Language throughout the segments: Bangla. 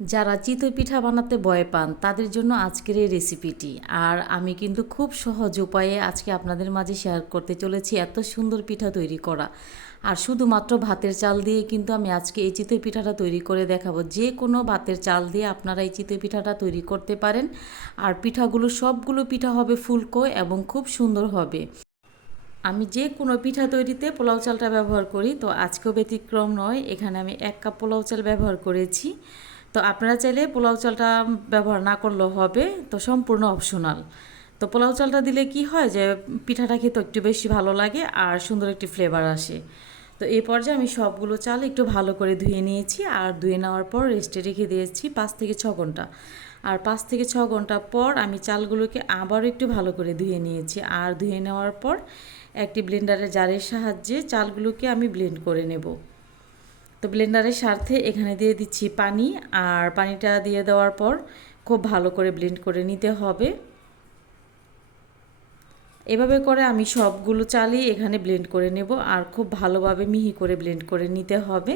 যারা চিতই পিঠা বানাতে ভয় পান, তাদের জন্য আজকের এই রেসিপিটি আর আমি কিন্তু খুব সহজ উপায়ে আজকে আপনাদের মাঝে শেয়ার করতে চলেছি এত সুন্দর পিঠা তৈরি করা। আর শুধুমাত্র ভাতের চাল দিয়ে কিন্তু আমি আজকে এই চিতই পিঠাটা তৈরি করে দেখাবো। যে কোনো ভাতের চাল দিয়ে আপনারা এই চিতই পিঠাটা তৈরি করতে পারেন। আর পিঠাগুলো সবগুলো পিঠা হবে ফুলকো এবং খুব সুন্দর হবে। আমি যে কোনো পিঠা তৈরিতে পোলাও চালটা ব্যবহার করি, তো আজকেও ব্যতিক্রম নয়। এখানে আমি এক কাপ পোলাও চাল ব্যবহার করেছি। তো আপনারা চাইলে পোলাও চালটা ব্যবহার না করলেও হবে, তো সম্পূর্ণ অপশনাল তো পোলাও চালটা দিলে কি হয় যে, পিঠাটা খেতে একটু বেশি ভালো লাগে আর সুন্দর একটি ফ্লেভার আসে। তো এই পর্যায়ে আমি সবগুলো চাল একটু ভালো করে ধুয়ে নিয়েছি আর ধুয়ে নেওয়ার পর রেস্টে রেখে দিয়েছি পাঁচ থেকে ছ ঘণ্টা। আর পাঁচ থেকে ছ ঘণ্টা পর আমি চালগুলোকে আবারও একটু ভালো করে ধুয়ে নিয়েছি আর ধুয়ে নেওয়ার পর একটি ব্লেন্ডারের জারের সাহায্যে চালগুলোকে আমি ব্লেন্ড করে নেব। তো ব্লেন্ডারের স্বার্থে এখানে দিয়ে দিচ্ছি পানি আর পানিটা দিয়ে দেওয়ার পর খুব ভালো করে ব্লেন্ড করে নিতে হবে। এভাবে করে আমি সবগুলো চালই এখানে ব্লেন্ড করে নেব আর খুব ভালোভাবে মিহি করে ব্লেন্ড করে নিতে হবে।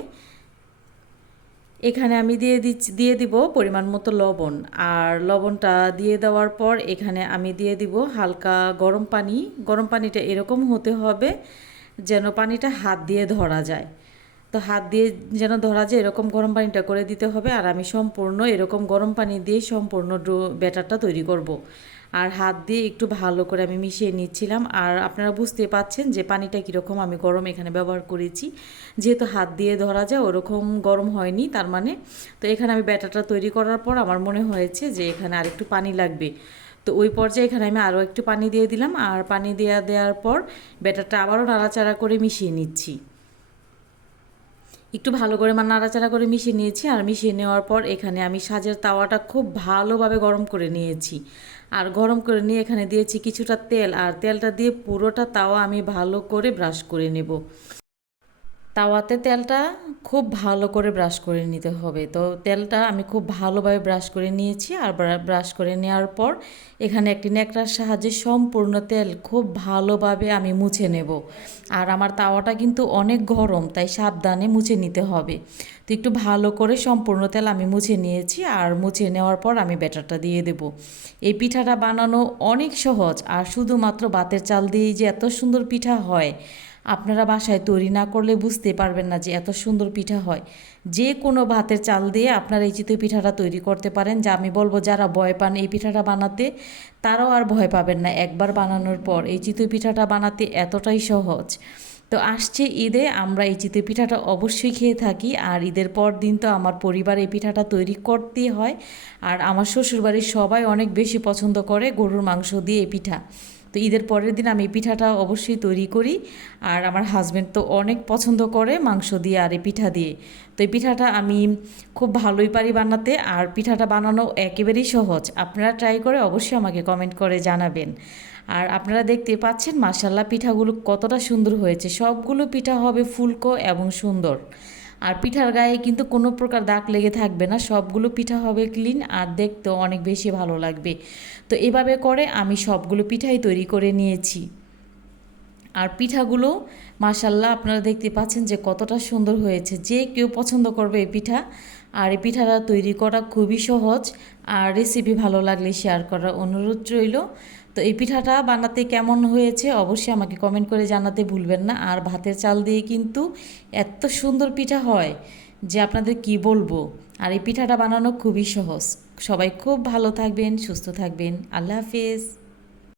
এখানে আমি দিয়ে দিচ্ছি, দিয়ে দিব পরিমাণ মতো লবণ আর লবণটা দিয়ে দেওয়ার পর এখানে আমি দিয়ে দিব হালকা গরম পানি। গরম পানিটা এরকম হতে হবে যেন পানিটা হাত দিয়ে ধরা যায়। তো হাত দিয়ে যেন ধরা যায়, এরকম গরম পানিটা করে দিতে হবে। আর আমি সম্পূর্ণ এরকম গরম পানি দিয়ে সম্পূর্ণ ডো, ব্যাটারটা তৈরি করব। আর হাত দিয়ে একটু ভালো করে আমি মিশিয়ে নিচ্ছিলাম। আর আপনারা বুঝতে পাচ্ছেন যে পানিটা কীরকম আমি গরম এখানে ব্যবহার করেছি। যেহেতু হাত দিয়ে ধরা যায়, ওরকম গরম হয়নি, তার মানে তো এখানে আমি ব্যাটারটা তৈরি করার পর আমার মনে হয়েছে যে এখানে আর একটু পানি লাগবে। তো ওই পর্যায়ে এখানে আমি আরও একটু পানি দিয়ে দিলাম। আর পানি দেওয়া দেওয়ার পর ব্যাটারটা আবারও নাড়াচাড়া করে মিশিয়ে নিচ্ছি। একটু ভালো করে মানে নাড়াচাড়া করে মিশিয়ে নিয়েছি। আর মিশিয়ে নেওয়ার পর এখানে আমি সাজের তাওয়াটা খুব ভালোভাবে গরম করে নিয়েছি। আর গরম করে নিয়ে এখানে দিয়েছি কিছুটা তেল। আর তেলটা দিয়ে পুরোটা তাওয়া আমি ভালো করে ব্রাশ করে নেব। তাওয়াতে তেলটা খুব ভালো করে ব্রাশ করে নিতে হবে। তো তেলটা আমি খুব ভালোভাবে ব্রাশ করে নিয়েছি। আর ব্রাশ করে নেওয়ার পর এখানে একটি নেকড়ার সাহায্যে সম্পূর্ণ তেল খুব ভালোভাবে আমি মুছে নেব। আর আমার তাওয়াটা কিন্তু অনেক গরম, তাই সাবধানে মুছে নিতে হবে। তো একটু ভালো করে সম্পূর্ণ তেল আমি মুছে নিয়েছি। আর মুছে নেওয়ার পর আমি ব্যাটারটা দিয়ে দেব। এই পিঠাটা বানানো অনেক সহজ। আর শুধুমাত্র বাতের চাল দিয়েই যে এত সুন্দর পিঠা হয় আপনারা বাসায় তৈরি না করলে বুঝতে পারবেন না যে এত সুন্দর পিঠা হয়। যে কোনো ভাতের চাল দিয়ে আপনারা এই চিতই পিঠাটা তৈরি করতে পারেন। যা আমি বলব, যারা ভয় পান এই পিঠাটা বানাতে, তারাও আর ভয় পাবেন না। একবার বানানোর পর এই চিতই পিঠাটা বানাতে এতটাই সহজ। তো আসছে ঈদে, আমরা এই চিতই পিঠাটা অবশ্যই খেয়ে থাকি। আর ঈদের পর দিন তো আমার পরিবার এই পিঠাটা তৈরি করতেই হয়। আর আমার শ্বশুরবাড়ির সবাই অনেক বেশি পছন্দ করে গরুর মাংস দিয়ে এই পিঠা। তো ঈদের পরের দিন আমি পিঠাটা অবশ্যই তৈরি করি। আর আমার হাজব্যান্ড তো অনেক পছন্দ করে মাংস দিয়ে আর এই পিঠা দিয়ে। তো এই পিঠাটা আমি খুব ভালোই পারি বানাতে আর পিঠাটা বানানো একেবারেই সহজ। আপনারা ট্রাই করে অবশ্যই আমাকে কমেন্ট করে জানাবেন। আর আপনারা দেখতে পাচ্ছেন মাসাল্লাহ পিঠাগুলো কতটা সুন্দর হয়েছে। সবগুলো পিঠা হবে ফুলকো এবং সুন্দর। আর পিঠার গায়ে কিন্তু কোনো প্রকার দাগ লেগে থাকবে না। সবগুলো পিঠা হবে ক্লিন আর দেখতে অনেক বেশি ভালো লাগবে। তো এভাবে করে আমি সবগুলো পিঠাই তৈরি করে নিয়েছি। আর পিঠাগুলো মাসাল্লাহ আপনারা দেখতে পাচ্ছেন যে কতটা সুন্দর হয়েছে। যে কেউ পছন্দ করবে এই পিঠা আর এই পিঠাটা তৈরি করা খুবই সহজ। আর রেসিপি ভালো লাগলে শেয়ার করার অনুরোধ রইল। তো এই পিঠাটা বানাতে কেমন হয়েছে অবশ্যই আমাকে কমেন্ট করে জানাতে ভুলবেন না। আর ভাতের চাল দিয়ে কিন্তু এত সুন্দর পিঠা হয় যে আপনাদের কি বলব? আর এই পিঠাটা বানানো খুবই সহজ। সবাই খুব ভালো থাকবেন, সুস্থ থাকবেন। আল্লাহ হাফিজ।